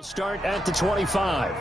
Start at the 25.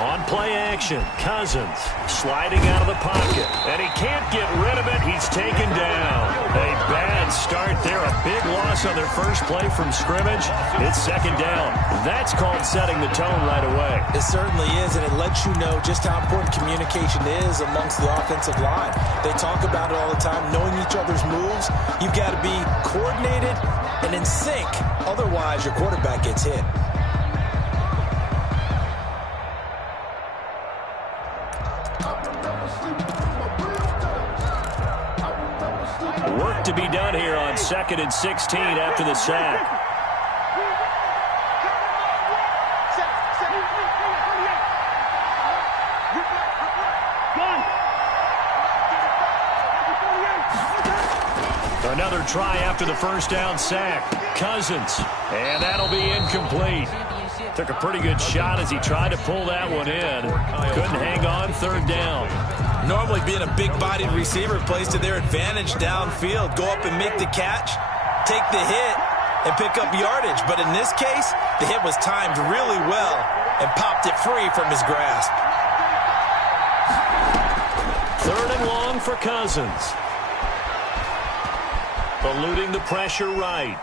On play action, Cousins sliding out of the pocket, and he can't get rid of it. He's taken down. A bad start there, a big loss on their first play from scrimmage. It's second down. That's called setting the tone right away. It certainly is, and it lets you know just how important communication is amongst the offensive line. They talk about it all the time, knowing each other's moves. You've got to be coordinated and in sync. Otherwise, your quarterback gets hit. Work to be done here on 2nd and 16 after the sack. Another try after the first down sack. Cousins, and that'll be incomplete. Took a pretty good shot as he tried to pull that one in. Couldn't hang on, third down. Normally being a big-bodied receiver plays to their advantage downfield. Go up and make the catch, take the hit, and pick up yardage. But in this case, the hit was timed really well and popped it free from his grasp. Third and long for Cousins. Eluding the pressure right.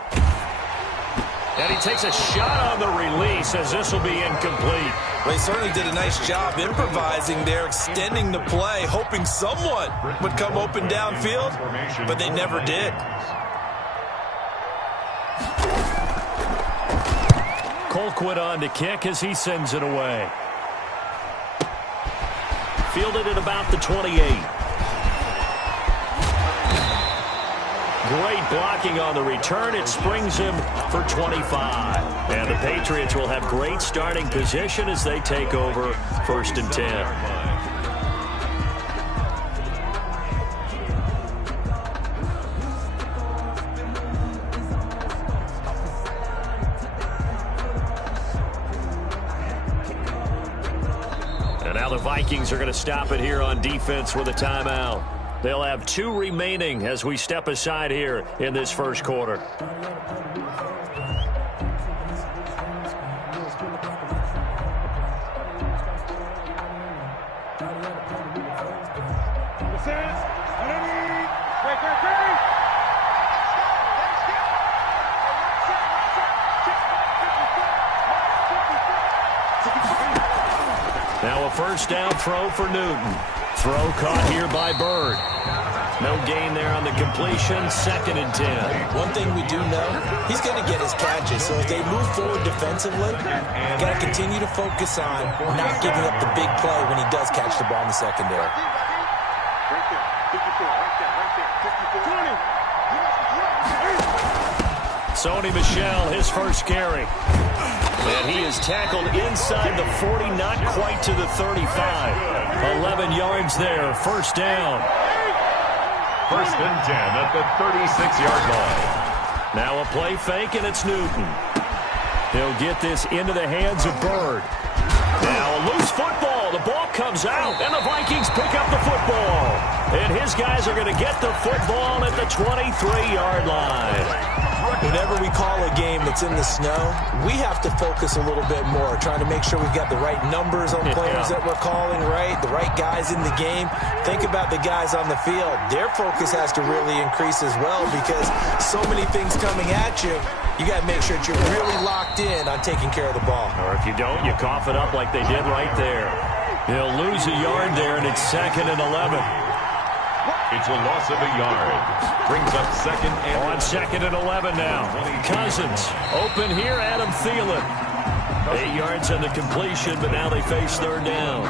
And he takes a shot on the release as this will be incomplete. Well, he certainly did a nice job improvising there, extending the play, hoping someone would come open downfield, but they never did. Colquitt on to kick as he sends it away. Fielded at about the 28. Great blocking on the return. It springs him for 25. And the Patriots will have great starting position as they take over 1st and 10. And now the Vikings are going to stop it here on defense with a timeout. They'll have 2 remaining as we step aside here in this first quarter. Now a first down throw for Newton. Throw caught here by Bird. No gain there on the completion. 2nd and 10. One thing we do know, he's going to get his catches. So as they move forward defensively, got to continue to focus on not giving up the big play when he does catch the ball in the secondary. Sony Michel, his first carry. And he is tackled inside the 40, not quite to the 35. 11 yards there, first down. 1st and 10 at the 36-yard line. Now a play fake, and it's Newton. He'll get this into the hands of Bird. Now a loose football. The ball comes out, and the Vikings pick up the football. And his guys are going to get the football at the 23-yard line. Whenever we call a game that's in the snow, we have to focus a little bit more, trying to make sure we've got the right numbers on players that we're calling right, the right guys in the game. Think about the guys on the field. Their focus has to really increase as well because so many things coming at you. You got to make sure that you're really locked in on taking care of the ball. Or if you don't, you cough it up like they did right there. He'll lose a yard there, and it's 2nd and 11. It's a loss of a yard. Brings up 2nd and on 2nd and 11 now. Cousins open here. Adam Thielen. 8 yards on the completion, but now they face third down.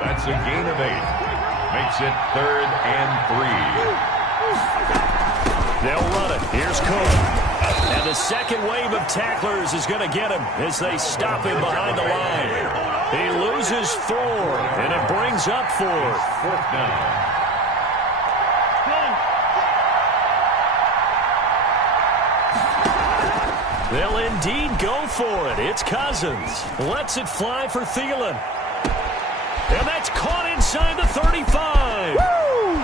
That's a gain of 8. Makes it 3rd and 3. They'll run it. Here's Cook. And the second wave of tacklers is going to get him as they stop him behind the line. He loses 4, and it brings up 4th. 4th down. They'll indeed go for it. It's Cousins. Lets it fly for Thielen. And that's caught inside the 35. Woo!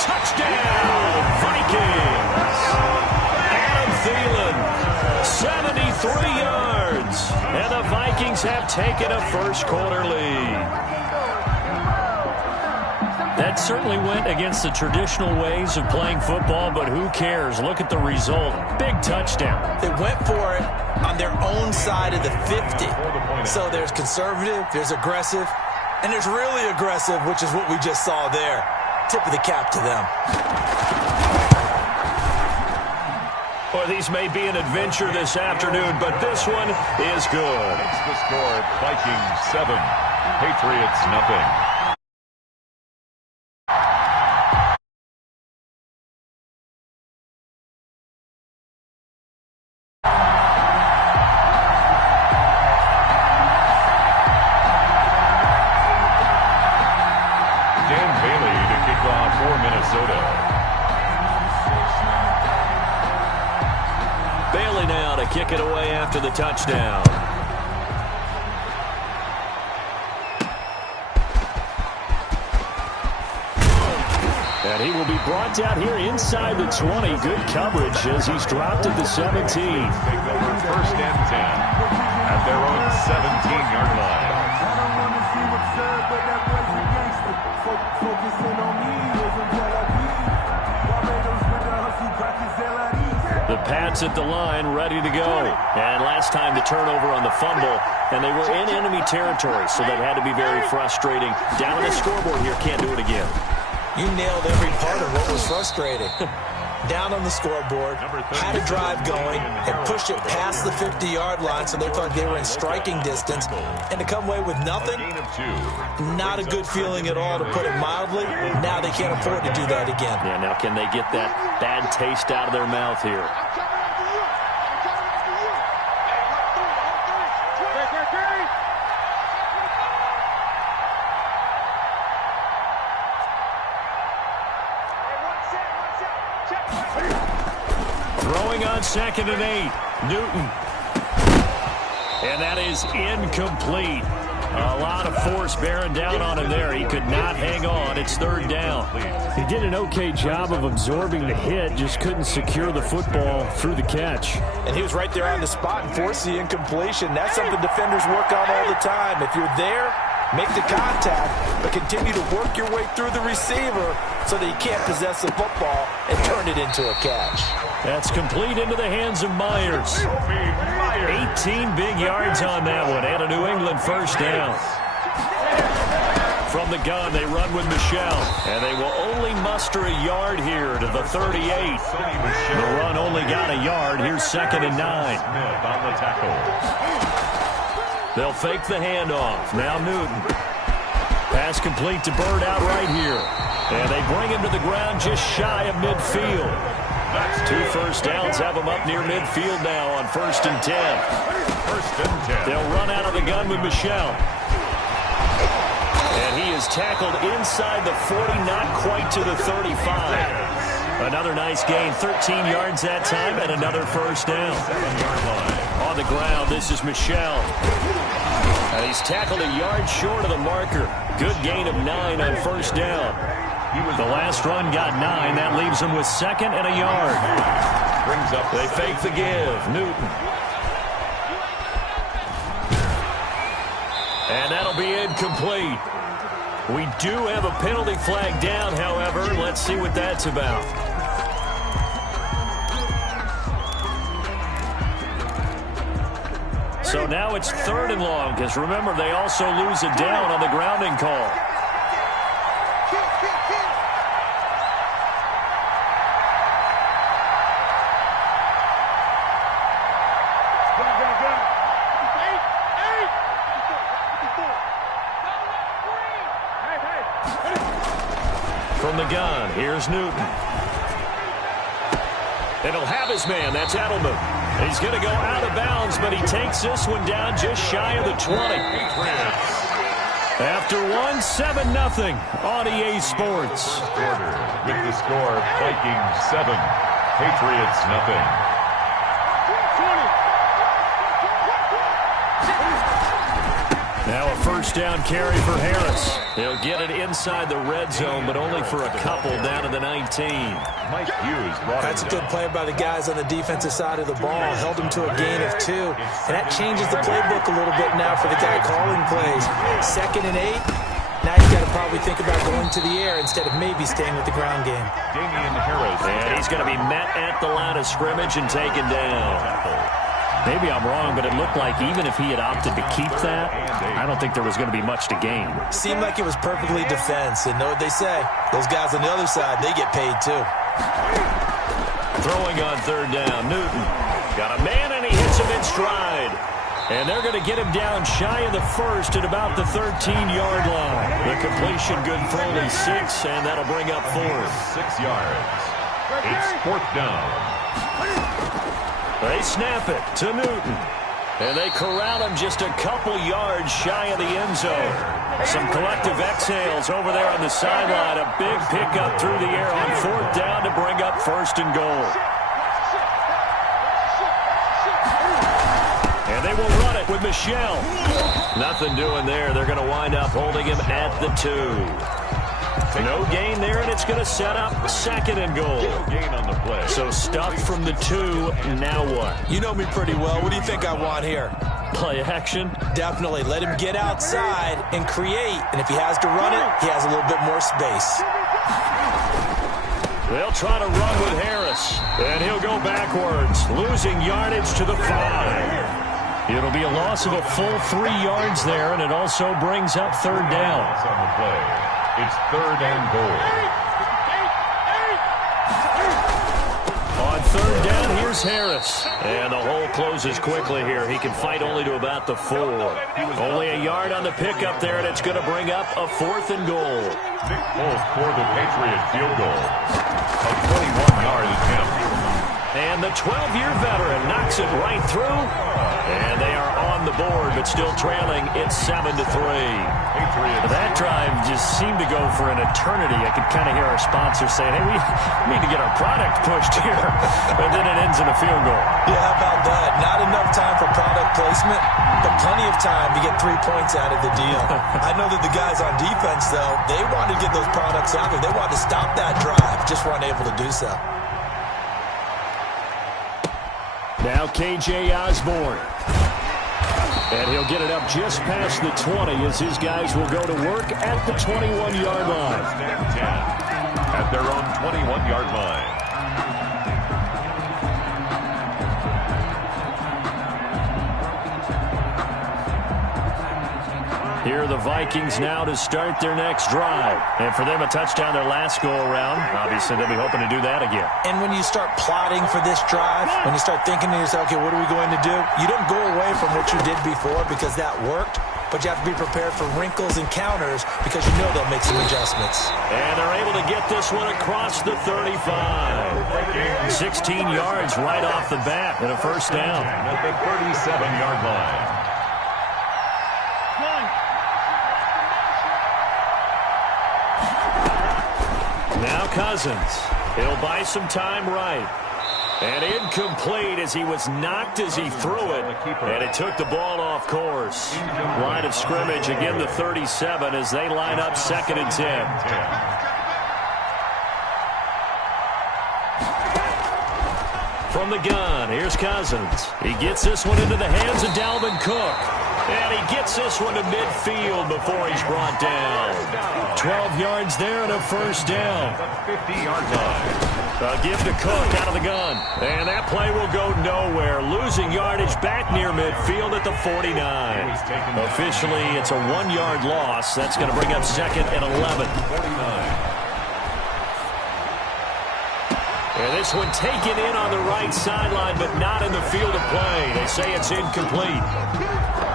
Touchdown, Vikings. Adam Thielen, 73 yards. And the Vikings have taken a first-quarter lead. That certainly went against the traditional ways of playing football, but who cares? Look at the result. Big touchdown. They went for it on their own side of the 50. So there's conservative, there's aggressive, and there's really aggressive, which is what we just saw there. Tip of the cap to them. Well, these may be an adventure this afternoon, but this one is good. It's the score, Vikings 7, Patriots nothing. Bailey now to kick it away after the touchdown. And he will be brought down here inside the 20. Good coverage as he's dropped at the 17. Take over 1st and 10 at their own 17-yard line. I don't want to see what's said, but that was a gangster. Focusing on me isn't what I be. Barbados with the hustle, practice The Pats at the line, ready to go. And last time the turnover on the fumble, and they were in enemy territory, so that had to be very frustrating. Down on the scoreboard here, can't do it again. You nailed every part of what was frustrating. Down on the scoreboard, had a drive going, and pushed it past the 50-yard line so they thought they were in striking distance, and to come away with nothing, not a good feeling at all, to put it mildly. Now they can't afford to do that again. Yeah, now can they get that bad taste out of their mouth here? Throwing on 2nd and 8. Newton. And that is incomplete. A lot of force bearing down on him there. He could not hang on. It's 3rd down. He did an okay job of absorbing the hit, just couldn't secure the football through the catch. And he was right there on the spot and forced the incompletion. That's something defenders work on all the time. If you're there, make the contact, but continue to work your way through the receiver so that you can't possess the football and turn it into a catch. That's complete into the hands of Myers. 18 big yards on that one, and a New England first down. From the gun, they run with Michelle, and they will only muster a yard here to the 38. The run only got a yard. Here's 2nd and 9. Smith on the tackle. They'll fake the handoff. Now Newton. Pass complete to Bird out right here. And they bring him to the ground just shy of midfield. 2 first downs have them up near midfield now on 1st and 10. 1st and 10. They'll run out of the gun with Michelle. And he is tackled inside the 40, not quite to the 35. Another nice gain, 13 yards that time, and another first down. 7-yard line. On the ground, this is Michelle. And he's tackled a yard short of the marker. Good gain of 9 on 1st down. The last run got 9. That leaves him with 2nd and a yard. Brings up. They fake the give. Newton. And that'll be incomplete. We do have a penalty flag down, however. Let's see what that's about. So now it's 3rd and long, because remember, they also lose it down on the grounding call. gun, here's Newton. And he'll have his man. That's Edelman. He's going to go out of bounds, but he takes this one down just shy of the 20. After one, 7-0 on EA Sports. With the score, Vikings 7, Patriots 0. Now a first down carry for Harris. He'll get it inside the red zone, but only for a couple down to the 19. Mike Hughes brought That's a good play by the guys on the defensive side of the ball. Held him to a gain of 2. And that changes the playbook a little bit now for the guy calling plays. 2nd and 8. Now you've got to probably think about going to the air instead of maybe staying with the ground game. Damian Harris. And he's going to be met at the line of scrimmage and taken down. Maybe I'm wrong, but it looked like even if he had opted to keep that, I don't think there was going to be much to gain. Seemed like it was perfectly defense. And know what they say? Those guys on the other side, they get paid too. Throwing on third down, Newton. Got a man, and he hits him in stride. And they're going to get him down shy of the first at about the 13-yard line. The completion good for only 6, and that'll bring up 4th. 6 yards. It's 4th down. They snap it to Newton. And they corral him just a couple yards shy of the end zone. Some collective exhales over there on the sideline. A big pickup through the air on 4th down to bring up 1st and goal. And they will run it with Michel. Nothing doing there. They're going to wind up holding him at the 2. No gain there, and it's going to set up 2nd and goal. Gain on the play. So stuffed from the 2. Now what? You know me pretty well. What do you think I want here? Play action? Definitely. Let him get outside and create. And if he has to run it, he has a little bit more space. They'll try to run with Harris. And he'll go backwards, losing yardage to the 5. It'll be a loss of a full 3 yards there, and it also brings up 3rd down. On the play. It's 3rd and goal. On 3rd down, here's Harris. And the hole closes quickly here. He can fight only to about the 4. Only a yard on the pickup there, and it's going to bring up a 4th and goal. Nick Foles for the Patriot field goal. A 21-yard attempt. And the 12-year veteran knocks it right through. And they are on the board, but still trailing. It's 7-3. That drive just seemed to go for an eternity. I could kind of hear our sponsors saying, hey, we need to get our product pushed here. And then it ends in a field goal. Yeah, how about that? Not enough time for product placement, but plenty of time to get 3 points out of the deal. I know that the guys on defense, though, they wanted to get those products out there. They wanted to stop that drive, just weren't able to do so. Now KJ Osborne. And he'll get it up just past the 20 as his guys will go to work at the 21-yard line. At their own 21-yard line. Here are the Vikings now to start their next drive. And for them, a touchdown their last go-around. Obviously, they'll be hoping to do that again. And when you start plotting for this drive, when you start thinking to yourself, okay, what are we going to do? You don't go away from what you did before because that worked, but you have to be prepared for wrinkles and counters because you know they'll make some adjustments. And they're able to get this one across the 35. 16 yards right off the bat and a first down. At the 37-yard line. Now Cousins. He'll buy some time right. And incomplete as he was knocked as he threw it. And it took the ball off course. Line of scrimmage, again the 37 as they line up 2nd and 10. From the gun, here's Cousins. He gets this one into the hands of Dalvin Cook. And he gets this one to midfield before he's brought down. 12 yards there and a first down. 50-yard line. Give to Cook out of the gun. And that play will go nowhere. Losing yardage back near midfield at the 49. Officially, it's a 1-yard loss. That's going to bring up 2nd and 11. 49. And this one taken in on the right sideline, but not in the field of play. They say it's incomplete.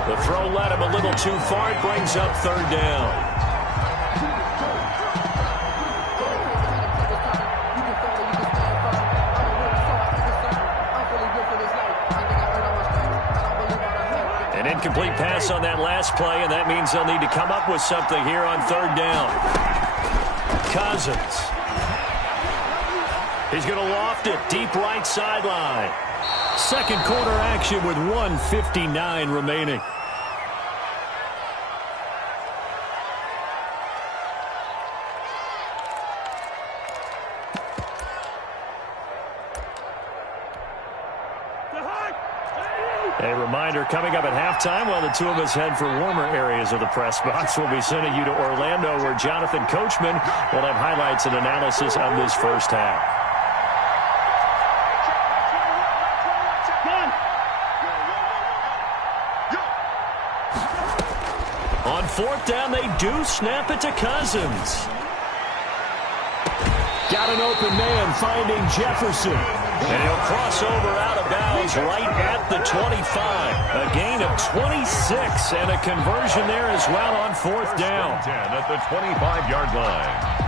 The throw led him a little too far. It brings up 3rd down. An incomplete pass on that last play, and that means they'll need to come up with something here on third down. Cousins. He's going to loft it deep right sideline. Second quarter action with 1:59 remaining. A reminder, coming up at halftime, while the two of us head for warmer areas of the press box, we'll be sending you to Orlando, where Jonathan Coachman will have highlights and analysis of this first half. On fourth down, they do snap it to Cousins. Got an open man finding Jefferson. And he'll cross over out of bounds right at the 25. A gain of 26 and a conversion there as well on fourth down. 10 at the 25-yard line.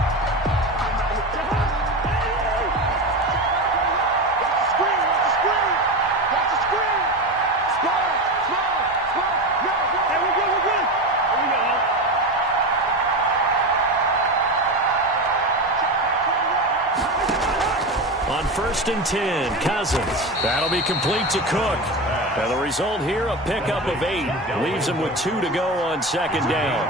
On 1st and 10, Cousins. That'll be complete to Cook. And the result here, a pickup of 8. Leaves him with 2 to go on second down.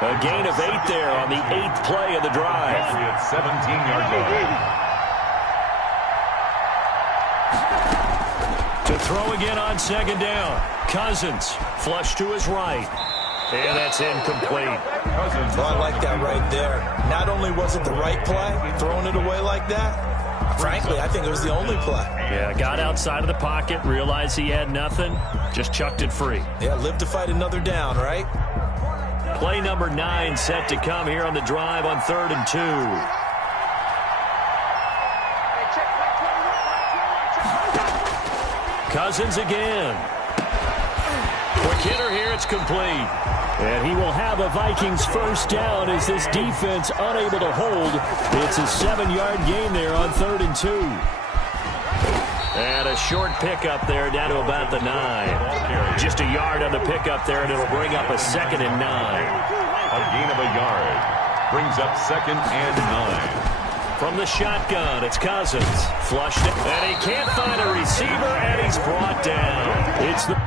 A gain of 8 there on the 8th play of the drive. At 17-yard line. To throw again on second down. Cousins, flush to his right. And that's incomplete. Well, I like that right there. Not only was it the right play, throwing it away like that, frankly, I think it was the only play. Yeah, got outside of the pocket, realized he had nothing, just chucked it free. Yeah, live to fight another down, right? Play number 9 set to come here on the drive on 3rd and 2. Cousins again. Quick hitter here, it's complete. And he will have a Vikings first down as this defense unable to hold. It's a 7-yard gain there on 3rd and 2. And a short pickup there down to about the 9. Just a yard on the pickup there, and it'll bring up a 2nd and 9. A gain of a yard. Brings up 2nd and 9. From the shotgun, it's Cousins. Flushed it, and he can't find a receiver, and he's brought down. It's the...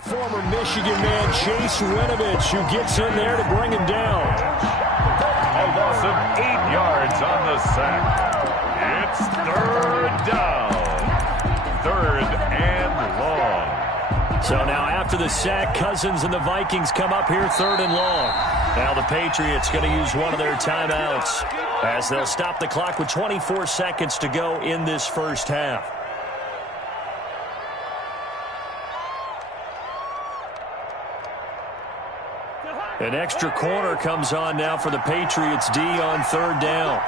Former Michigan man Chase Winovich, who gets in there to bring him down. A loss of 8 yards on the sack. It's 3rd down. 3rd and long. So now after the sack, Cousins and the Vikings come up here 3rd and long. Now the Patriots going to use one of their timeouts as they'll stop the clock with 24 seconds to go in this first half. An extra corner comes on now for the Patriots D on 3rd down.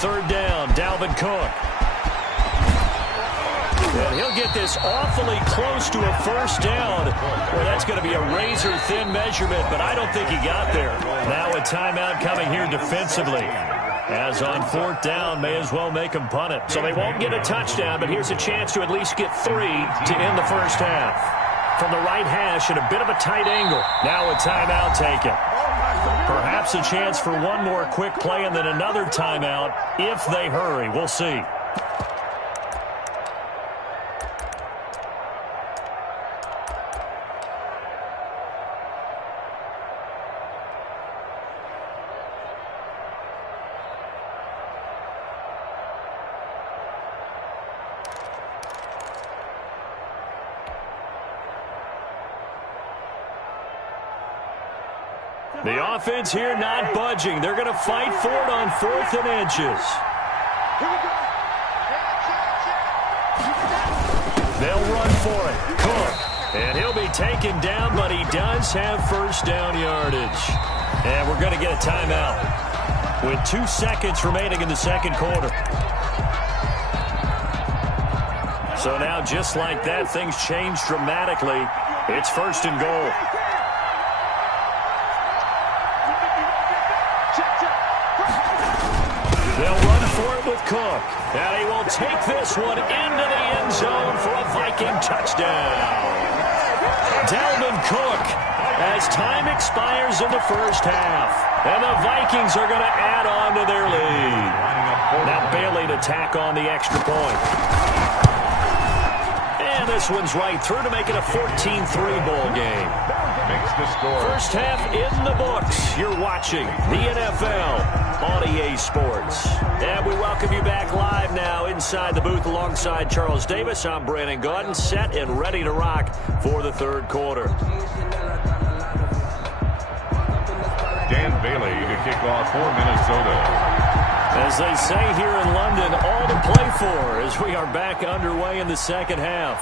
3rd down, Dalvin Cook. And he'll get this awfully close to a first down. Well, that's going to be a razor-thin measurement, but I don't think he got there. Now a timeout coming here defensively. As on 4th down, may as well make them punt it. So they won't get a touchdown, but here's a chance to at least get 3 to end the first half. From the right hash at a bit of a tight angle. Now a timeout taken. Perhaps a chance for one more quick play and then another timeout if they hurry. We'll see. The offense here not budging. They're going to fight for it on 4th and inches. They'll run for it. Cook. And he'll be taken down, but he does have first down yardage. And we're going to get a timeout with 2 seconds remaining in the second quarter. So now, just like that, things change dramatically. It's 1st and goal. They'll run for it with Cook. And he will take this one into the end zone for a Viking touchdown. Dalvin Cook as time expires in the first half. And the Vikings are going to add on to their lead. Now Bailey to tack on the extra point. And this one's right through to make it a 14-3 ball game. Makes the score. First half in the books. You're watching the NFL on EA Sports. And we welcome you back live now inside the booth alongside Charles Davis. I'm Brandon Gaudin, set and ready to rock for the third quarter. Dan Bailey to kick off for Minnesota. As they say here in London, all to play for as we are back underway in the second half.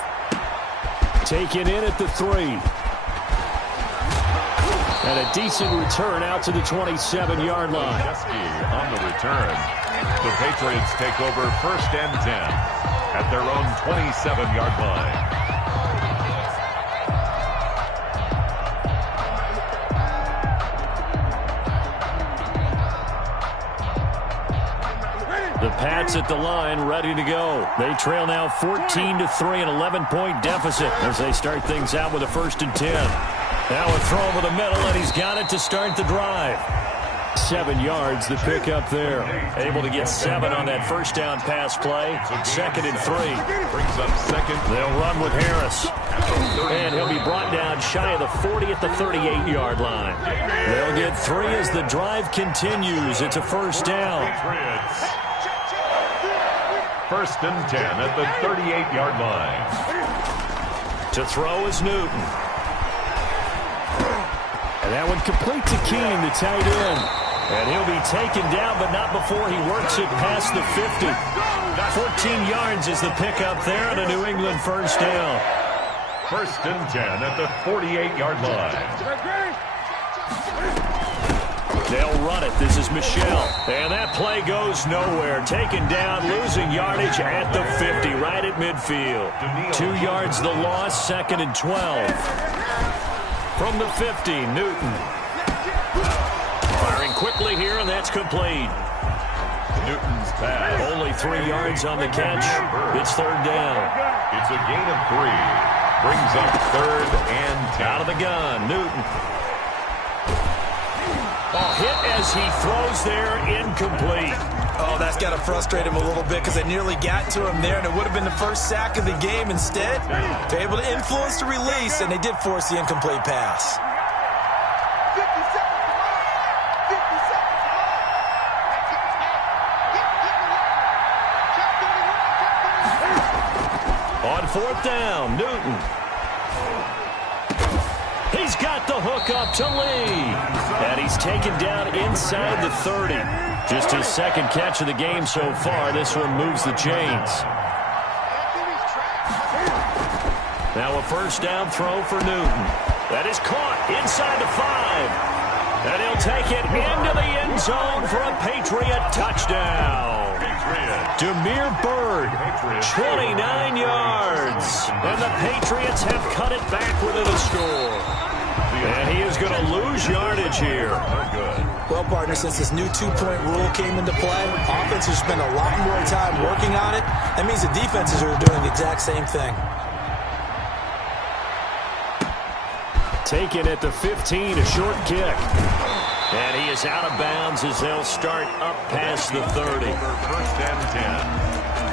Taken in at the 3. And a decent return out to the 27-yard line. On the return. The Patriots take over 1st and 10 at their own 27-yard line. The Pats at the line, ready to go. They trail now 14-3, an 11-point deficit as they start things out with a 1st and 10. Now a throw over the middle, and he's got it to start the drive. 7 yards, the pickup there. Able to get 7 on that first down pass play. 2nd and 3. Brings up 2nd. They'll run with Harris. And he'll be brought down shy of the 40 at the 38-yard line. They'll get 3 as the drive continues. It's a first down. 1st and 10 at the 38-yard line. To throw is Newton. And that one complete to Keene, the tight end. And he'll be taken down, but not before he works it past the 50. 14 yards is the pickup there on a New England first down. 1st and 10 at the 48-yard line. They'll run it. This is Michelle. And that play goes nowhere. Taken down, losing yardage at the 50, right at midfield. 2 yards the loss, 2nd and 12. From the 50, Newton. Firing quickly here, and that's complete. Newton's pass. Only 3 yards on the catch. It's 3rd down. It's a gain of 3. Brings up 3rd and 10. Out of the gun, Newton. Oh, hit as he throws there, incomplete. Oh, that's got to frustrate him a little bit because they nearly got to him there, and it would have been the first sack of the game. Instead, they're able to influence the release, and they did force the incomplete pass. On fourth down, Newton. He's got the hook up to Lee. And he's taken down inside the 30. Just his second catch of the game so far. This one moves the chains. Now a first down throw for Newton. That is caught inside the 5. And he'll take it into the end zone for a Patriot touchdown. Demir Byrd, 29 yards. And the Patriots have cut it back within a score. And he is going to lose yardage here. Well, partner, since this new two-point rule came into play, offenses spend a lot more time working on it. That means the defenses are doing the exact same thing. Taken at the 15, a short kick. And he is out of bounds as they'll start up past the 30. First and 10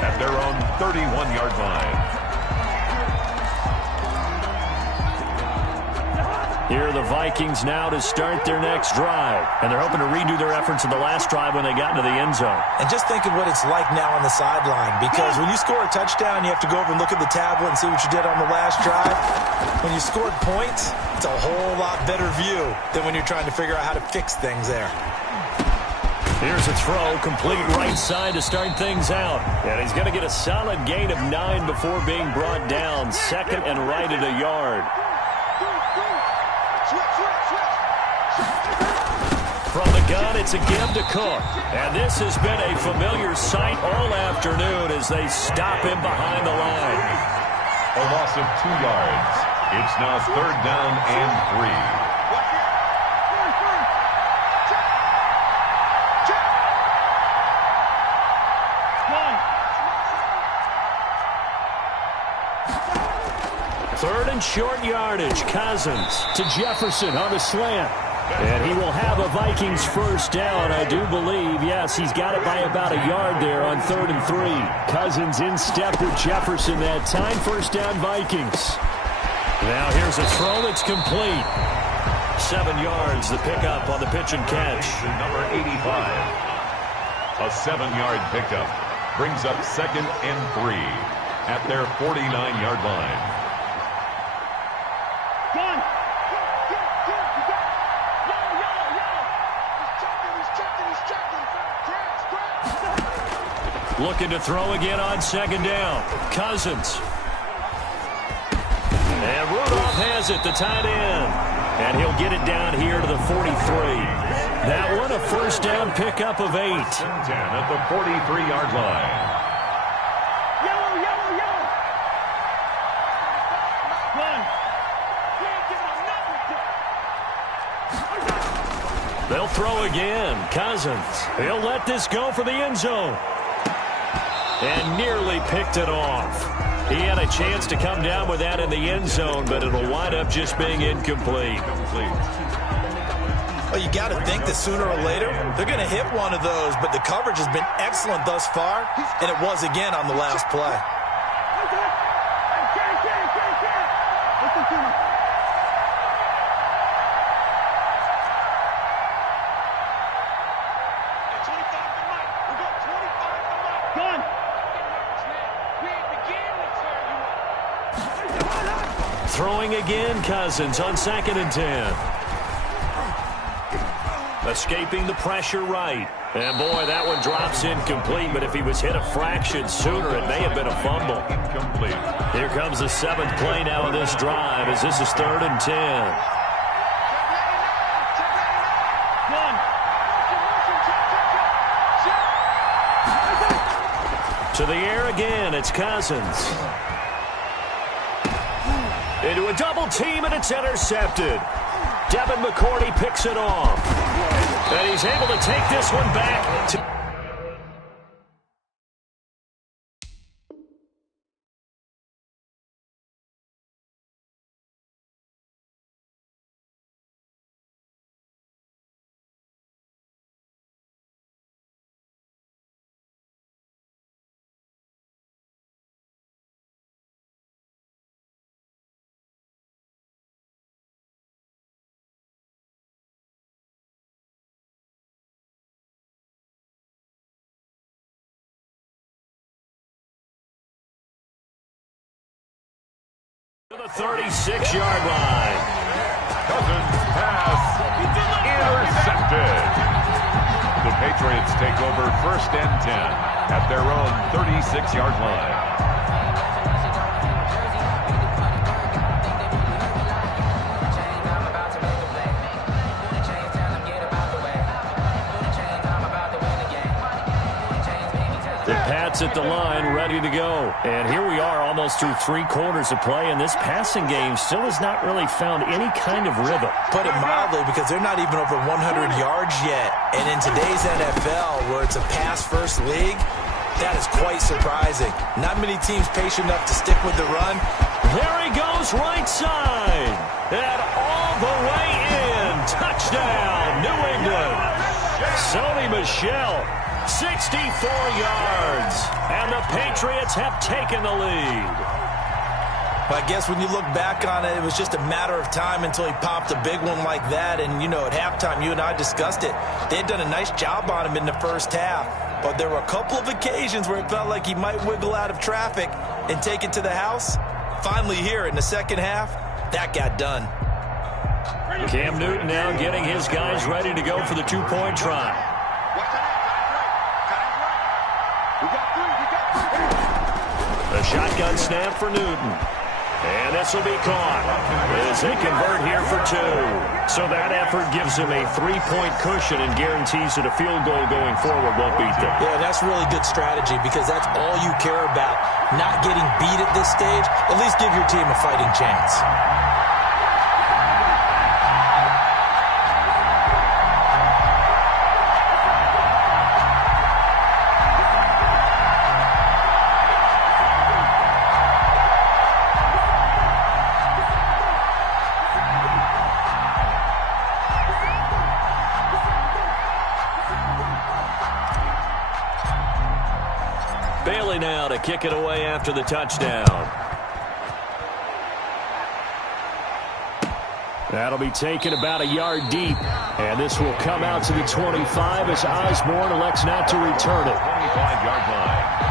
at their own 31-yard line. Here are the Vikings now to start their next drive. And they're hoping to redo their efforts in the last drive when they got into the end zone. And just think of what it's like now on the sideline. Because when you score a touchdown, you have to go over and look at the tablet and see what you did on the last drive. When you scored points, it's a whole lot better view than when you're trying to figure out how to fix things there. Here's a throw, complete right side to start things out. And he's going to get a solid gain of 9 before being brought down. Second and right at a yard. From the gun, it's a give to Cook. And this has been a familiar sight all afternoon as they stop him behind the line. A loss of 2 yards. It's now third down and 3. Third and short yardage. Cousins to Jefferson on the slant. And he will have a Vikings first down, I do believe. Yes, he's got it by about a yard there on 3rd and 3. Cousins in step with Jefferson that time. First down, Vikings. Now here's a throw that's complete. 7 yards, the pickup on the pitch and catch. Number 85. A 7-yard pickup brings up second and 3 at their 49-yard line. Looking to throw again on second down. Cousins. And Rudolph has it, the tight end. And he'll get it down here to the 43. That one a first down pickup of 8. 10 at the 43-yard line. They'll throw again. Cousins. He'll let this go for the end zone. And nearly picked it off. He had a chance to come down with that in the end zone, but it'll wind up just being incomplete. Well, you got to think that sooner or later, they're going to hit one of those, but the coverage has been excellent thus far, and it was again on the last play. Throwing again, Cousins on 2nd and 10. Escaping the pressure right. And boy, that one drops incomplete, but if he was hit a fraction sooner, it may have been a fumble. Incomplete. Here comes the 7th play now of this drive as this is 3rd and 10. To the air again, it's Cousins. Into a double team, and it's intercepted. Devin McCourty picks it off. And he's able to take this one back to To the 36-yard line. Cousins pass intercepted. The Patriots take over 1st and 10 at their own 36-yard line. The Pats at the line, ready to go. And here we are almost through 3 quarters of play, and this passing game still has not really found any kind of rhythm. Put it mildly, because they're not even over 100 yards yet. And in today's NFL, where it's a pass-first league, that is quite surprising. Not many teams patient enough to stick with the run. There he goes, right side. And all the way in. Touchdown, New England. Sony Michel, 64 yards. And the Patriots have taken the lead. I guess when you look back on it, it was just a matter of time until he popped a big one like that. And, you know, at halftime, you and I discussed it. They had done a nice job on him in the first half. But there were a couple of occasions where it felt like he might wiggle out of traffic and take it to the house. Finally here in the second half, that got done. Cam Newton now getting his guys ready to go for the 2-point try. The shotgun snap for Newton. And this will be caught as they convert here for 2. So that effort gives them a 3-point cushion and guarantees that a field goal going forward won't beat them. Yeah, that's really good strategy, because that's all you care about. Not getting beat at this stage. At least give your team a fighting chance. Bailey now to kick it away after the touchdown. That'll be taken about a yard deep. And this will come out to the 25 as Osborne elects not to return it. 25-yard line.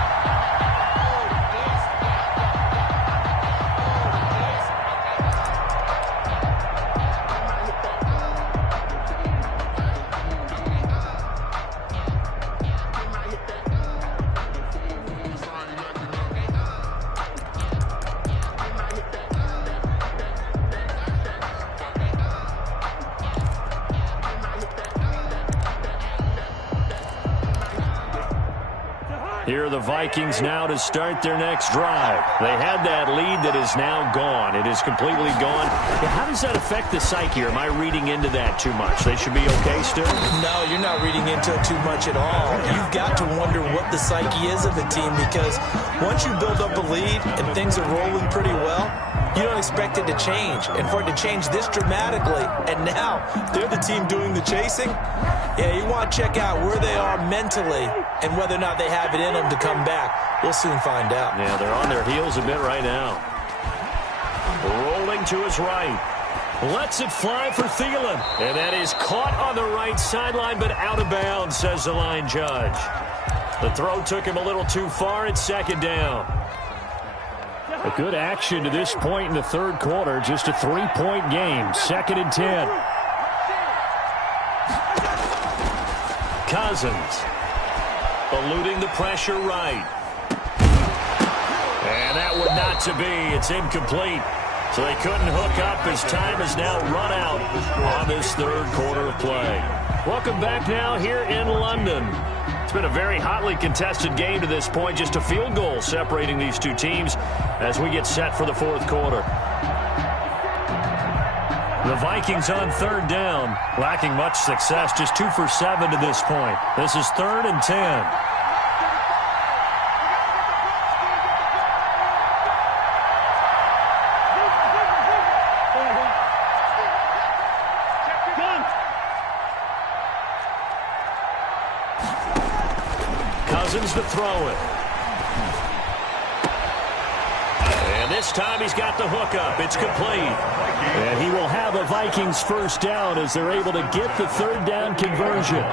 Here are the Vikings now to start their next drive. They had that lead that is now gone. It is completely gone. How does that affect the psyche? Or am I reading into that too much? They should be okay still? No, you're not reading into it too much at all. You've got to wonder what the psyche is of a team, because once you build up a lead and things are rolling pretty well, you don't expect it to change. And for it to change this dramatically, and now they're the team doing the chasing, yeah, you want to check out where they are mentally and whether or not they have it in them to come back. We'll soon find out. Yeah, they're on their heels a bit right now. Rolling to his right. Lets it fly for Thielen. And that is caught on the right sideline, but out of bounds, says the line judge. The throw took him a little too far. It's 2nd down. A good action to this point in the 3rd quarter. Just a 3-point game. 2nd and 10. Cousins eluding the pressure right. And that one not to be. It's incomplete. So they couldn't hook up as time is now run out on this 3rd quarter of play. Welcome back now here in London. It's been a very hotly contested game to this point. Just a field goal separating these two teams as we get set for the 4th quarter. The Vikings on 3rd down, lacking much success, just 2 for 7 to this point. This is 3rd and 10. Cousins to throw it. And this time he's got the hookup. It's complete. And he will have a Vikings 1st down as they're able to get the 3rd down conversion.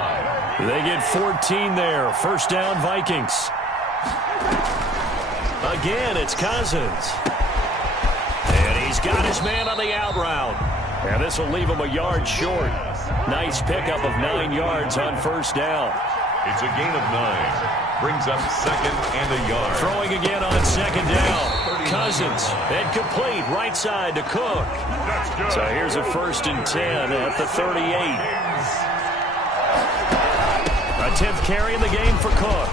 They get 14 there. 1st down Vikings. Again, it's Cousins. And he got his man on the out route. And this will leave him a yard short. Nice pickup of 9 yards on first down. It's a gain of 9. Brings up second and a yard. Throwing again on second down. Cousins, incomplete, right side to Cook. So here's a 1st and 10 at the 38. A 10th carry in the game for Cook.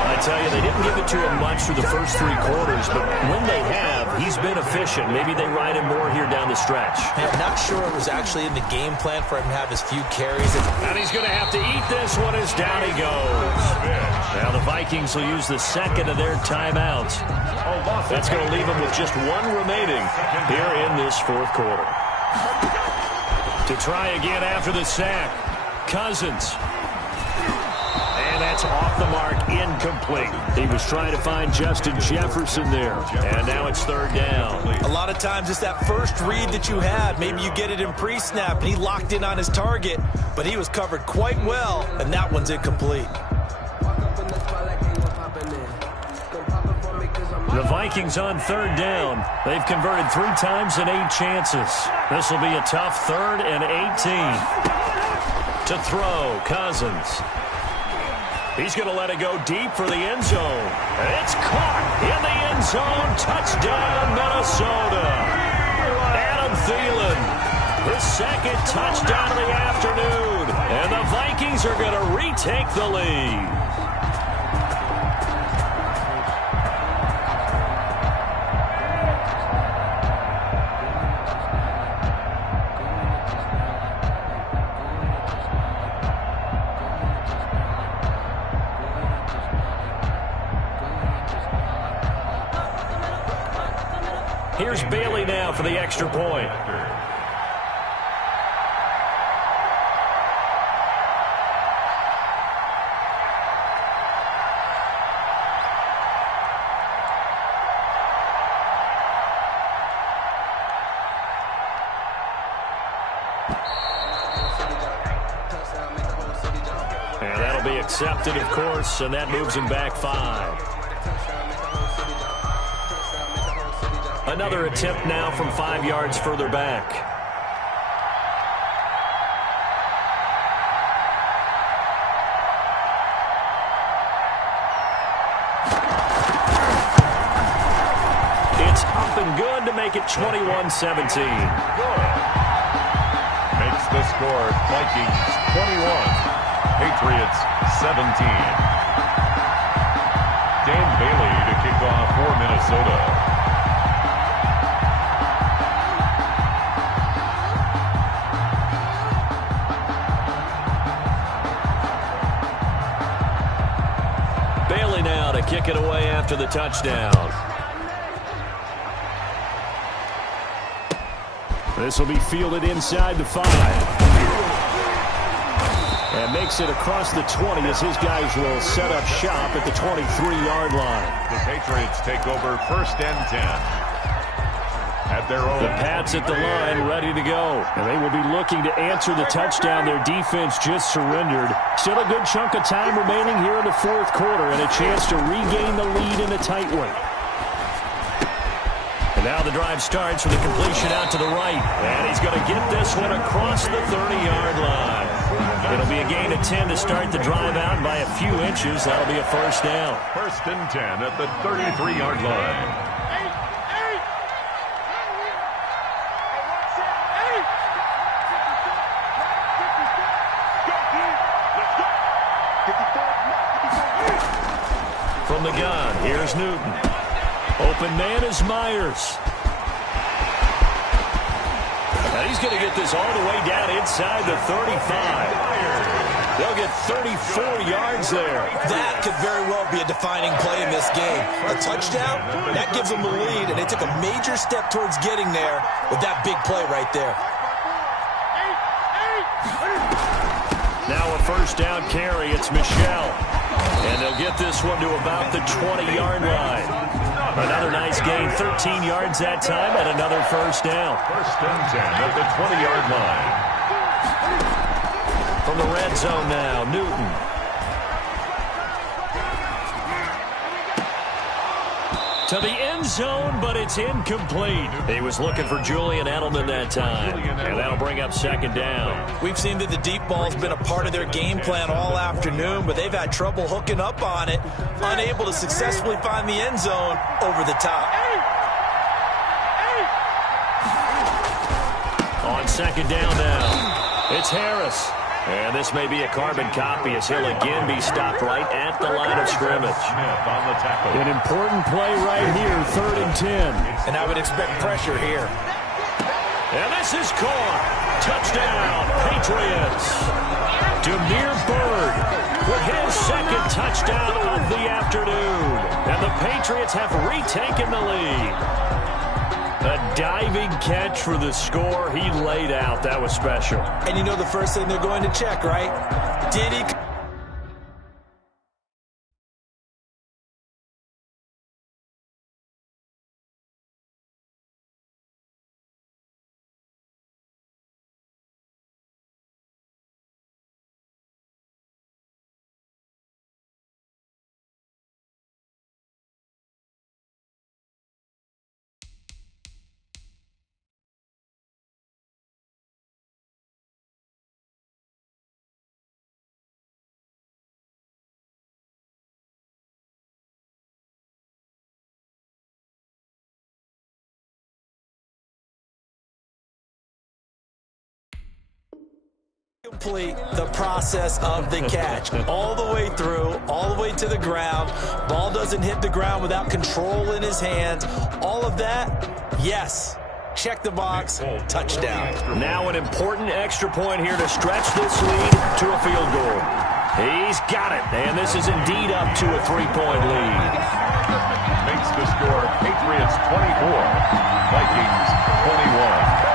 I tell you, they didn't give it to him much through the first 3 quarters, but when they have, he's been efficient. Maybe they ride him more here down the stretch. Hey, I'm not sure it was actually in the game plan for him to have his few carries. And he's going to have to eat this one as down he goes. Now the Vikings will use the second of their timeouts. That's going to leave them with just 1 remaining here in this 4th quarter. To try again after the sack, Cousins. And that's off the mark, incomplete. He was trying to find Justin Jefferson there. And now it's 3rd down. A lot of times it's that first read that you have. Maybe you get it in pre-snap, and he locked in on his target, but he was covered quite well, and that one's incomplete. The Vikings on 3rd down. They've converted 3 times in 8 chances. This will be a tough 3rd and 18. To throw, Cousins. He's going to let it go deep for the end zone. It's caught in the end zone. Touchdown, Minnesota. Adam Thielen, his 2nd touchdown of the afternoon. And the Vikings are going to retake the lead. Here's Bailey now for the extra point. And that'll be accepted, of course, and that moves him back 5. Another attempt now from 5 yards further back. It's up and good to make it 21-17. Makes the score Vikings 21, Patriots 17. Dan Bailey to kick off for Minnesota. Now to kick it away after the touchdown. This will be fielded inside the 5. And makes it across the 20 as his guys will set up shop at the 23-yard line. The Patriots take over 1st and 10. At their own. The Pats at the line ready to go. And they will be looking to answer the touchdown their defense just surrendered. Still a good chunk of time remaining here in the 4th quarter and a chance to regain the lead in a tight one. And now the drive starts with a completion out to the right. And he's going to get this one across the 30-yard line. It'll be a gain of 10 to start the drive out, and by a few inches, that'll be a 1st down. 1st and 10 at the 33-yard line. From the gun, here's Newton. Open man is Myers. And he's going to get this all the way down inside the 35. They'll get 34 yards there. That could very well be a defining play in this game. A touchdown, that gives them the lead, and they took a major step towards getting there with that big play right there. Now a 1st down carry. It's Michelle. And they'll get this one to about the 20-yard line. Another nice gain, 13 yards that time, and another 1st down. 1st and 10 at the 20-yard line. From the red zone now, Newton. To the end zone, but it's incomplete. He was looking for Julian Edelman that time, and that'll bring up second down. We've seen that the deep ball's been a part of their game plan all afternoon, but they've had trouble hooking up on it, unable to successfully find the end zone over the top. On second down now, it's Harris. And this may be a carbon copy as he'll again be stopped right at the line of scrimmage. On the tackle. An important play right here, 3rd and 10. And I would expect pressure here. And this is caught. Touchdown, Patriots. Demir Bird with his second touchdown of the afternoon. And the Patriots have retaken the lead. A diving catch for the score. He laid out. That was special. And you know the first thing they're going to check, right? Did he... complete the process of the catch all the way through, all the way to the ground. Ball doesn't hit the ground without control in his hands. All of that, yes. Check the box, touchdown. Now an important extra point here to stretch this lead to a field goal. He's got it, and this is indeed up to a 3-point lead. Makes the score Patriots 24, Vikings 21.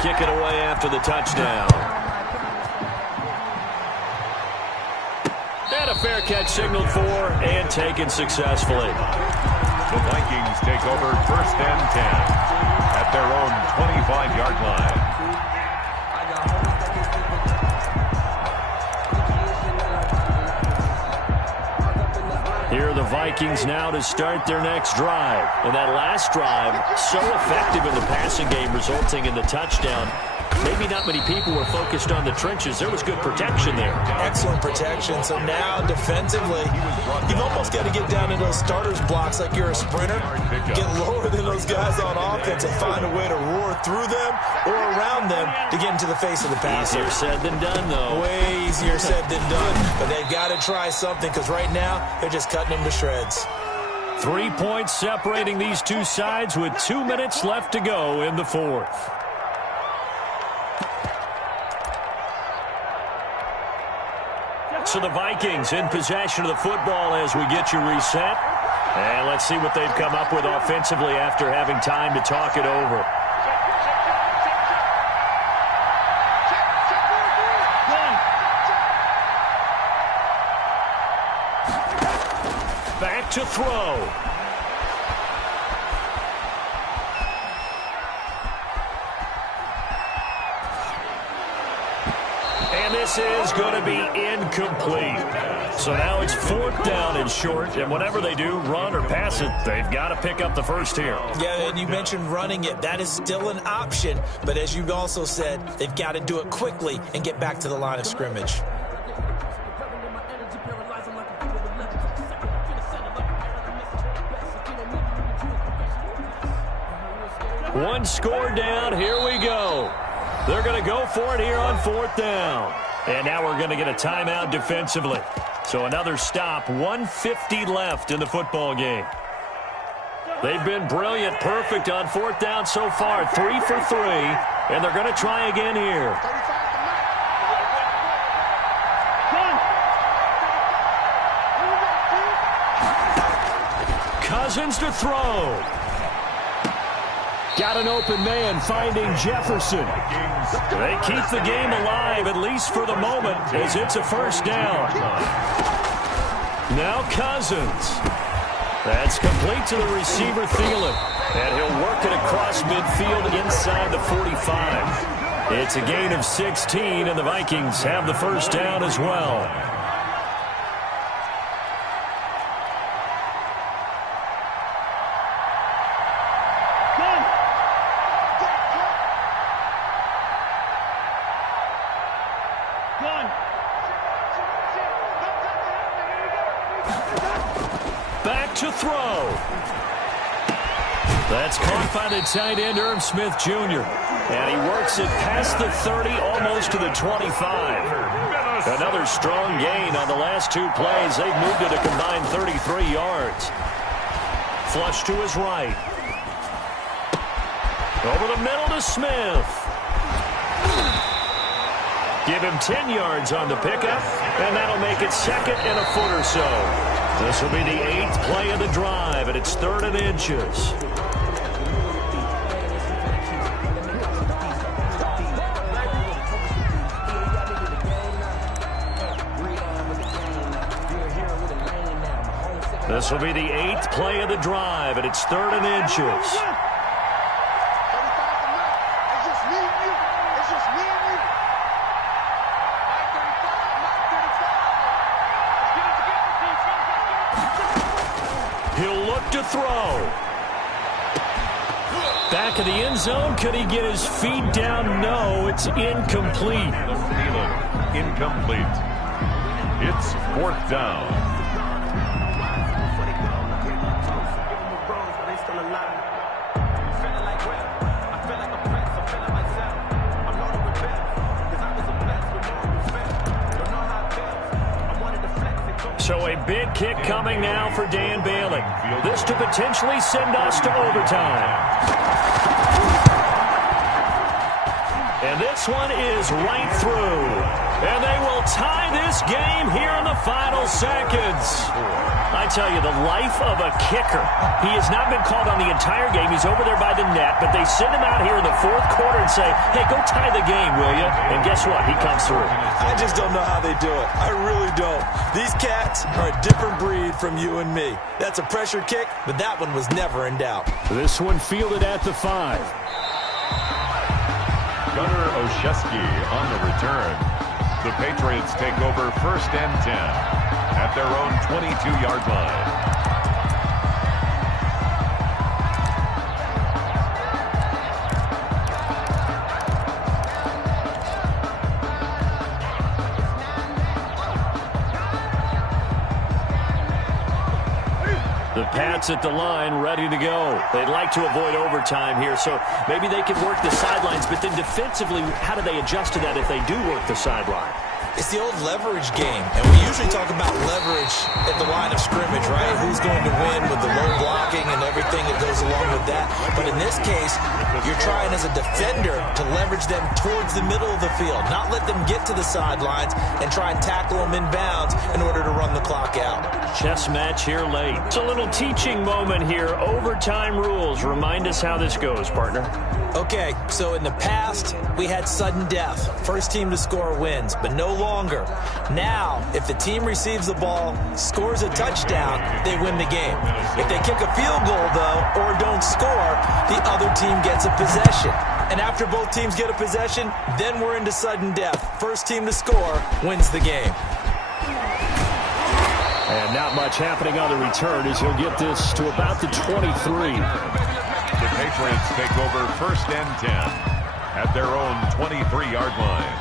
Kick it away after the touchdown. And a fair catch signaled for and taken successfully. The Vikings take over 1st and 10 at their own 25-yard line. Here are the Vikings now to start their next drive. And that last drive, so effective in the passing game, resulting in the touchdown. Maybe not many people were focused on the trenches. There was good protection there. Excellent protection. So now, defensively, you've almost got to get down in those starters blocks like you're a sprinter. Get lower than those guys on offense and find a way to roar through them or around them to get into the face of the passer. Easier said than done, though. Way easier said than done. But they've got to try something because right now, they're just cutting them to shreds. 3 points separating these two sides with 2 minutes left to go in the 4th. So the Vikings in possession of the football as we get you reset. And let's see what they've come up with offensively after having time to talk it over. Back to throw. And this is going to be incomplete. So now it's 4th down and short, and whatever they do, run or pass it, they've got to pick up the first here. Yeah, and you mentioned running it. That is still an option, but as you've also said, they've got to do it quickly and get back to the line of scrimmage. One score down, here we go. They're going to go for it here on 4th down. And now we're going to get a timeout defensively. So another stop, 1:50 left in the football game. They've been brilliant, perfect on 4th down so far, 3 for 3. And they're going to try again here. Cousins to throw. Got an open man finding Jefferson. They keep the game alive, at least for the moment, as it's a 1st down. Now Cousins. That's complete to the receiver, Thielen. And he'll work it across midfield inside the 45. It's a gain of 16, and the Vikings have the first down as well. Back to throw. That's caught by the tight end, Irv Smith Jr. And he works it past the 30, almost to the 25. Another strong gain on the last two plays. They've moved it a combined 33 yards. Flush to his right. Over the middle to Smith. Give him 10 yards on the pickup, and that'll make it second and a foot or so. This will be the 8th play of the drive, and it's 3rd and inches. This will be the 8th play of the drive, and it's 3rd and inches. He'll look to throw. Back of the end zone. Could he get his feet down? No, it's incomplete. Incomplete. It's 4th down. So a big kick coming now for Dan Bailey. This to potentially send us to overtime. And this one is right through. And they will tie this game here in the final seconds. I tell you, the life of a kicker. He has not been called on the entire game. He's over there by the net, but they send him out here in the 4th quarter and say, hey, go tie the game, will you? And guess what? He comes through. I just don't know how they do it. I really don't. These cats are a different breed from you and me. That's a pressure kick, but that one was never in doubt. This one fielded at the 5. Gunnar Olszewski on the return. The Patriots take over 1st and 10 at their own 22-yard line. The Pats at the line, ready to go. They'd like to avoid overtime here, so maybe they can work the sidelines, but then defensively, how do they adjust to that if they do work the sideline? It's the old leverage game, and we usually talk about leverage at the line of scrimmage, right? Who's going to win with the low blocking and everything that goes along with that. But in this case, you're trying as a defender to leverage them towards the middle of the field, not let them get to the sidelines and try and tackle them in bounds in order to run the clock out. Chess match here late. It's a little teaching moment here. Overtime rules. Remind us how this goes, partner. Okay, so in the past, we had sudden death. First team to score wins, but no longer. Now, if the team receives the ball, scores a touchdown, they win the game. If they kick a field goal, though, or don't score, the other team gets a possession. And after both teams get a possession, then we're into sudden death. First team to score wins the game. And not much happening on the return as he'll get this to about the 23. The Patriots take over 1st and 10 at their own 23-yard line.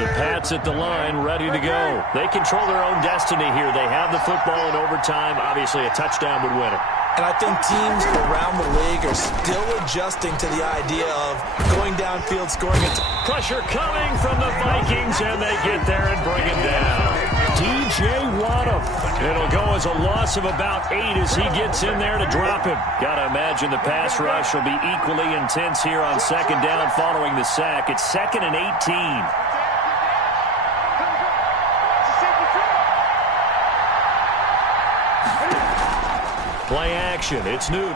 The Pats at the line, ready to go. They control their own destiny here. They have the football in overtime. Obviously, a touchdown would win it. And I think teams around the league are still adjusting to the idea of going downfield, scoring it. Pressure coming from the Vikings, and they get there and bring him down. DJ Waddle. It'll go as a loss of about 8 as he gets in there to drop him. Got to imagine the pass rush will be equally intense here on 2nd down following the sack. It's 2nd and 18. Play action. It's Newton.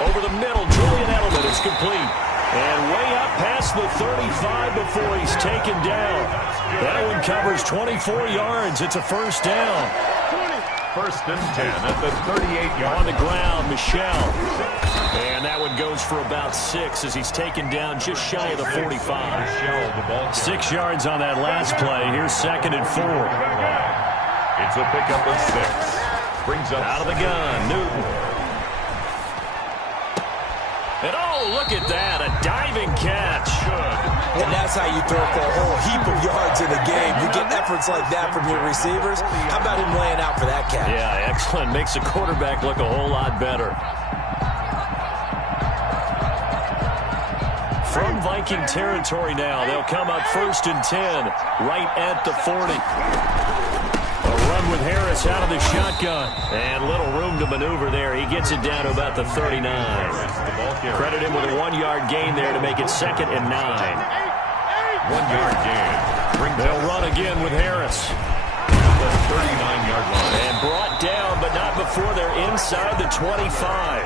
Over the middle, Julian Edelman is complete. And way up past past the 35 before he's taken down. That one covers 24 yards. It's a first down. First and 10 at the 38-yard on the ground, Michel. And that one goes for about 6 as he's taken down just shy of the 45. 6 yards on that last play. Here's 2nd and 4. It's a pickup of 6. Brings up out of the gun, Newton. And oh, look at that, a diving catch. Good. And that's how you throw for a whole heap of yards in a game. You get efforts like that from your receivers. How about him laying out for that catch? Yeah, excellent. Makes the quarterback look a whole lot better. From Viking territory now, they'll come up 1st and 10, right at the 40. A run with Harris out of the shotgun. And little room to maneuver there. He gets it down to about the 39. Credit him with a 1-yard gain there to make it 2nd and 9. 1-yard gain. They'll run again with Harris. The 39-yard line. And brought down, but not before they're inside the 25.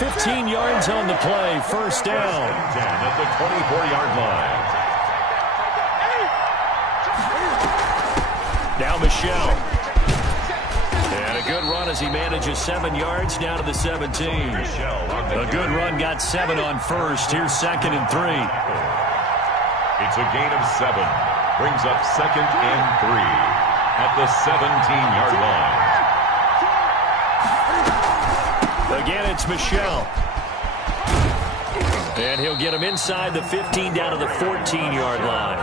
15 yards on the play. First down. 10 at the 24-yard line. Now Michel. And a good run as he manages 7 yards down to the 17. A good run, got 7 on first. Here's 2nd and 3. It's a gain of 7. Brings up 2nd and 3 at the 17-yard line. Again, it's Michel. And he'll get him inside the 15 down to the 14-yard line.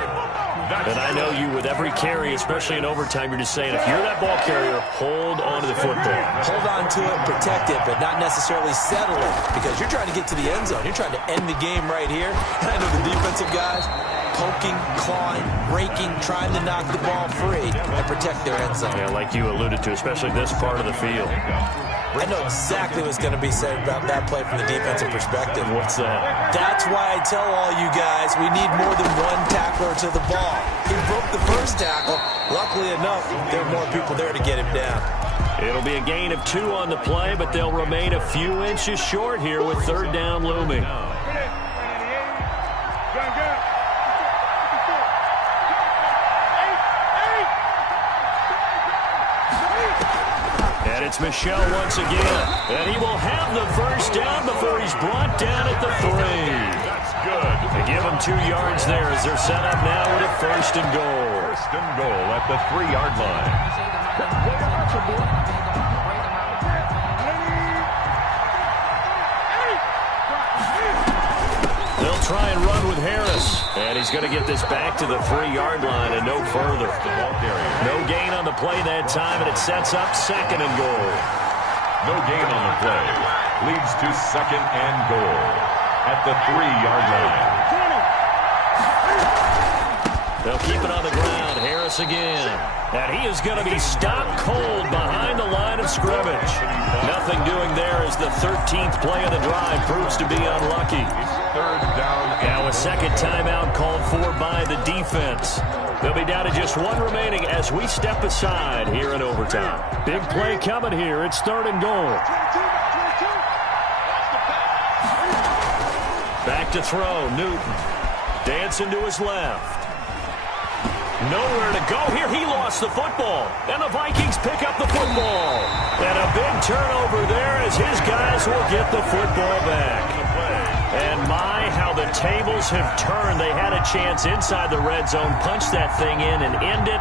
And I know you, with every carry, especially in overtime, you're just saying, if you're that ball carrier, hold on to the football. Hold on to it, protect it, but not necessarily settle it, because you're trying to get to the end zone. You're trying to end the game right here. And I know the defensive guys poking, clawing, raking, trying to knock the ball free and protect their end zone. Yeah, like you alluded to, especially this part of the field. I know exactly what's going to be said about that play from the defensive perspective. What's that? That's why I tell all you guys we need more than one tackler to the ball. He broke the first tackle. Luckily enough, there are more people there to get him down. It'll be a gain of 2 on the play, but they'll remain a few inches short here with 3rd down looming. It's Michel once again, and he will have the first down before he's brought down at the 3. That's good. They give him 2 yards there as they're set up now with a 1st and goal. 1st and goal at the 3-yard line. They'll try and run with Harris, and he's going to get this back to the 3-yard line and no further. No gain on the play that time, and it sets up 2nd and goal. No gain on the play. Leads to 2nd and goal at the 3-yard line. They'll keep it on the ground. Harris again. And he is going to be stopped cold behind the line of scrimmage. Nothing doing there as the 13th play of the drive proves to be unlucky. 3rd down. Now a second timeout called for by the defense. They'll be down to just 1 remaining as we step aside here in overtime. Big play coming here. It's 3rd and goal. Back to throw. Newton dancing to his left. Nowhere to go here. He lost the football. And the Vikings pick up the football. And a big turnover there as his guys will get the football back. And my, how the tables have turned. They had a chance inside the red zone, punch that thing in and end it.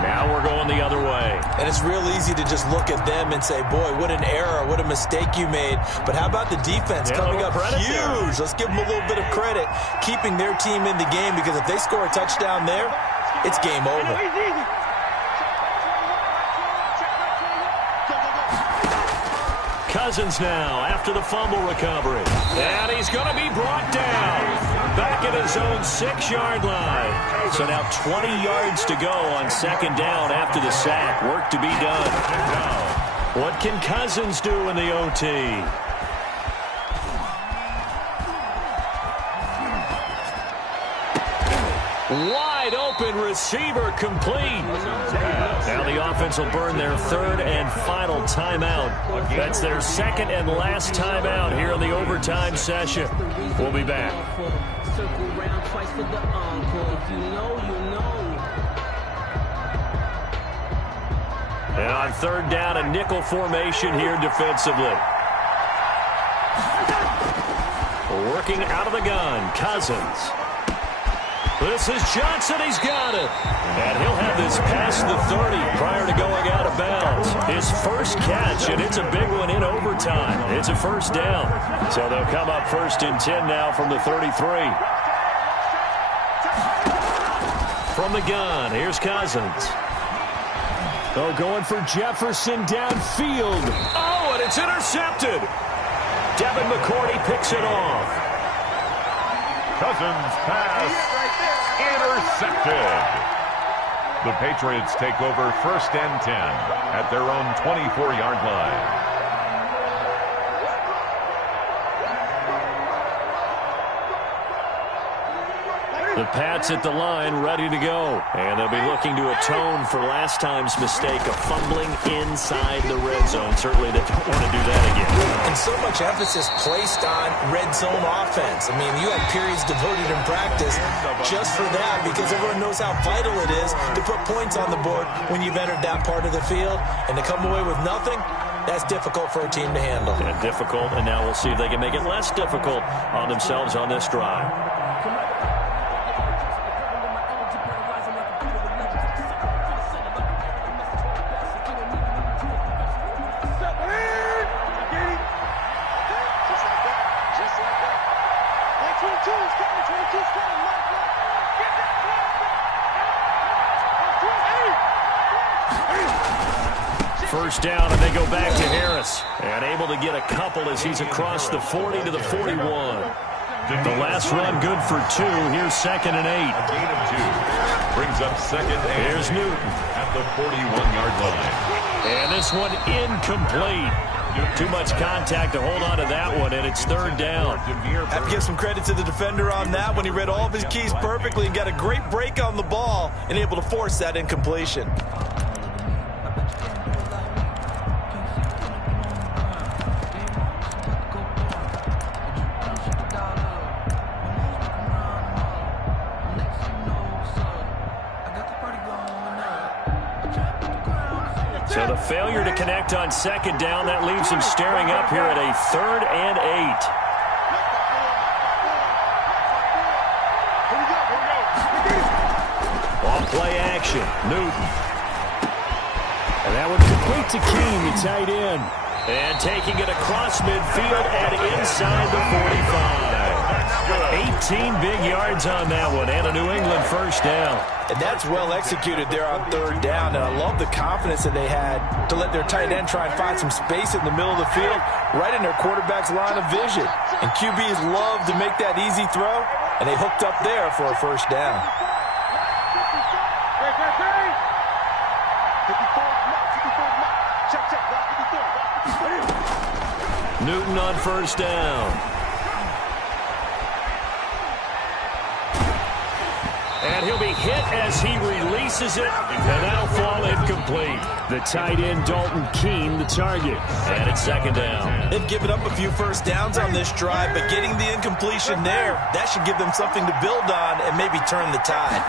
Now we're going the other way. And it's real easy to just look at them and say, boy, what an error, what a mistake you made. But how about the defense coming up huge? Let's give them a little bit of credit, keeping their team in the game, because if they score a touchdown there, it's game over. Cousins now after the fumble recovery. And he's going to be brought down. Back at his own 6-yard line. So now 20 yards to go on 2nd down after the sack. Work to be done. What can Cousins do in the OT? Wide open receiver complete. Now the offense will burn their 3rd and final timeout. That's their 2nd and last timeout here in the overtime session. We'll be back. circle round twice for the encore. If you know, you know. And on third down, a nickel formation here defensively. Working out of the gun, Cousins. This is Johnson. He's got it. And he'll have this past the 30 prior to going out of bounds. His first catch, and it's a big one in overtime. It's a first down. So they'll come up first and 10 now from the 33. From the gun, here's Cousins. Oh, going for Jefferson downfield. Oh, and it's intercepted. Devin McCourty picks it off. Cousins pass intercepted. The Patriots take over first and 10 at their own 24-yard line. The Pats at the line, ready to go. And they'll be looking to atone for last time's mistake of fumbling inside the red zone. Certainly they don't want to do that again. And so much emphasis placed on red zone offense. I mean, you had periods devoted in practice just for that because everyone knows how vital it is to put points on the board when you've entered that part of the field. And to come away with nothing, that's difficult for a team to handle. Yeah, difficult, and now we'll see if they can make it less difficult on themselves on this drive. First down, and they go back to Harris. And able to get a couple as he's across the 40 to the 41. The last run good for 2. Here's 2nd and 8. A gain of 2. Brings up 2nd and Here's Newton at the 41-yard line. And this one incomplete. Too much contact to hold on to that one, and it's 3rd down. Have to give some credit to the defender on that when he read all of his keys perfectly and got a great break on the ball and able to force that incompletion. So the failure to connect on 2nd down, that leaves him staring up here at a 3rd and 8. Off play action, Newton. And that one complete to Keene, the tight end. And taking it across midfield and inside the 45. 18 big yards on that one, and a New England first down. And that's well executed there on 3rd down. And I love the confidence that they had to let their tight end try and find some space in the middle of the field, right in their quarterback's line of vision. And QBs love to make that easy throw, and they hooked up there for a first down. Newton on first down. And he'll be hit as he releases it, and that'll fall incomplete. The tight end, Dalton Keene, the target. And it's 2nd down. They've given up a few first downs on this drive, but getting the incompletion there, that should give them something to build on and maybe turn the tide.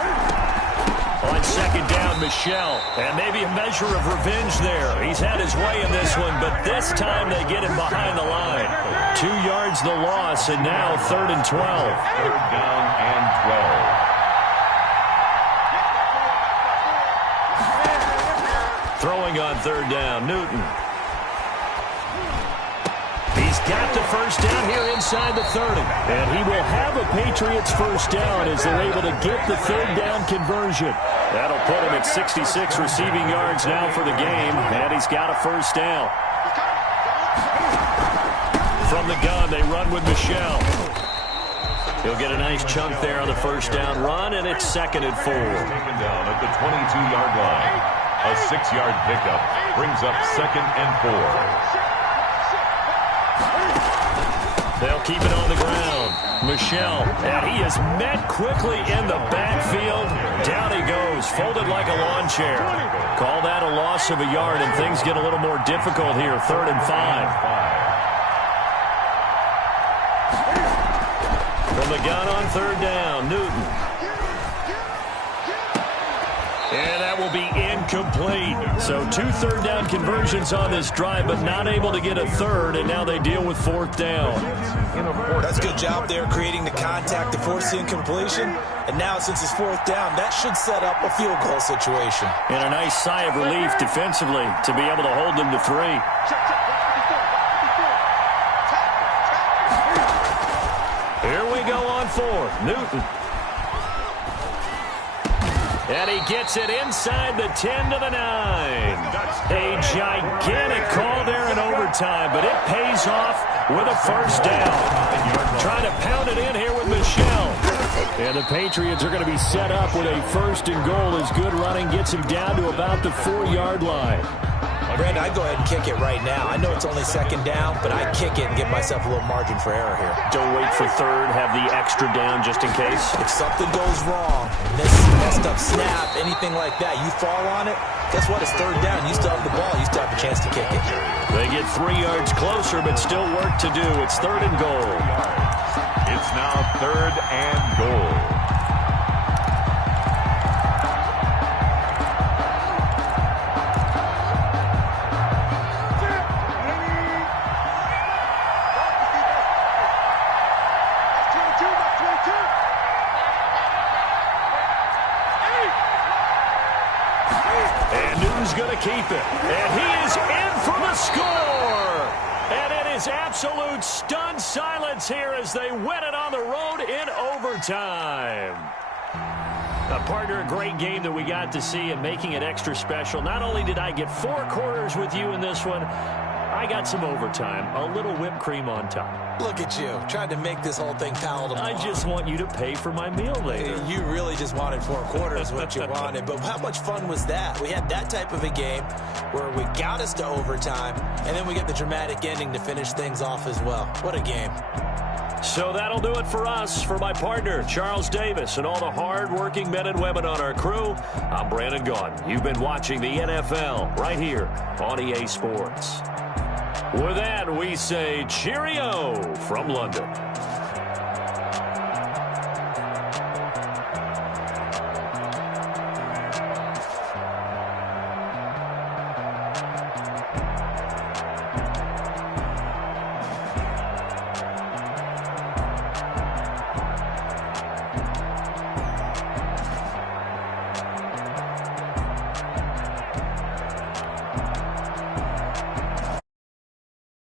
On 2nd down, Michel. And maybe a measure of revenge there. He's had his way in this one, but this time they get him behind the line. 2 yards the loss, and now 3rd and 12. 3rd down and 12. Throwing on 3rd down, Newton. He's got the first down here inside the 30. And he will have a Patriots first down as they're able to get the 3rd down conversion. That'll put him at 66 receiving yards now for the game, and he's got a first down. From the gun, they run with Michel. He'll get a nice chunk there on the first down run, and it's 2nd and 4. Taken down at the 22-yard line. A 6-yard pickup brings up 2nd and 4. They'll keep it on the ground. Michel, and he is met quickly in the backfield. Down he goes, folded like a lawn chair. Call that a loss of a yard, and things get a little more difficult here. 3rd and 5. From From the gun on third down, Newton. And that will be incomplete. So 2 third-down conversions on this drive, but not able to get a third, and now they deal with fourth down. That's a good job there creating the contact to force the incompletion. And now since it's fourth down, that should set up a field goal situation. And a nice sigh of relief defensively to be able to hold them to 3. Here we go on 4th. Newton. And he gets it inside the 10 to the 9. A gigantic call there in overtime, but it pays off with a first down. Trying to pound it in here with Michelle. And the Patriots are going to be set up with a first and goal as good running gets him down to about the 4-yard line. Brandon, I'd go ahead and kick it right now. I know it's only second down, but I'd kick it and give myself a little margin for error here. Don't wait for third. Have the extra down just in case. If something goes wrong, messed up snap, anything like that, you fall on it, guess what? It's third down. You still have the ball. You still have a chance to kick it. They get 3 yards closer, but still work to do. It's third and goal. It's now third and goal. Going to keep it, and he is in for the score, and it is absolute stunned silence here as they win it on the road in overtime. Partner, a great game that we got to see, and making it extra special. Not only did I get 4 quarters with you in this one, I got some overtime, a little whipped cream on top. Look at you, trying to make this whole thing palatable. I just want you to pay for my meal later. You really just wanted 4 quarters, what you wanted. But how much fun was that? We had that type of a game where we got us to overtime, and then we get the dramatic ending to finish things off as well. What a game. So that'll do it for us. For my partner, Charles Davis, and all the hard-working men and women on our crew, I'm Brandon Gaudin. You've been watching the NFL right here on EA Sports. With that, we say cheerio from London.